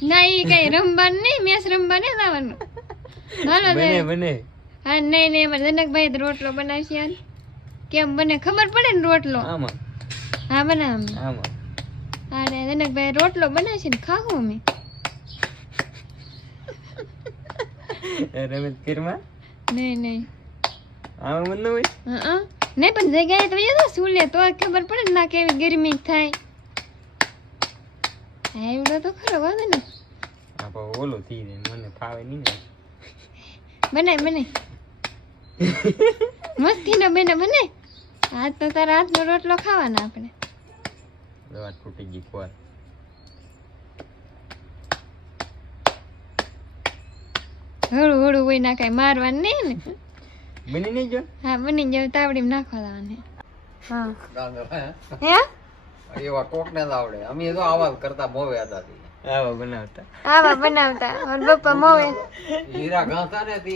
ના ઈ કઈ રમવાનું નહીં, મેચ રમવા નહીં જવાનું. હાલો બને હા નહીં અમારે જનકભાઈ તો રોટલો બનાવશે યાર. કેમ બને ખબર પડે ને રોટલો? આમાં હા બનાવ. આમાં અરે જનકભાઈ રોટલો બનાવશે ને ખાવું અમે. રમેશ ફીરમાં નહીં આમાં મન હોય નહીં પણ જગ્યાએ તો જતો સુલે તો ખબર પડે ને ના કેવી ગરમી થાય. એવડો તો ખરો વાંધો ને. આ ઓલું થઈ જાય મને ફાવે નહીં ને. બને મસ્તી નો બને આજ તો તારા હાથનો રોટલો ખાવાના આપણે. દવા તૂટી ગઈ ખોર. હળું હોય ના કઈ મારવાનું નહીં ને. બની નહીં જો હા બની જાવ તાવડીમાં નાખવા દેવાને. હા હે એવા કોક ને આવડે અમે તો આવા કરતા મોવે હતા આવા બનાવતા આવા બનાવતા મારા પપ્પા મોવે હીરા ગાતા ને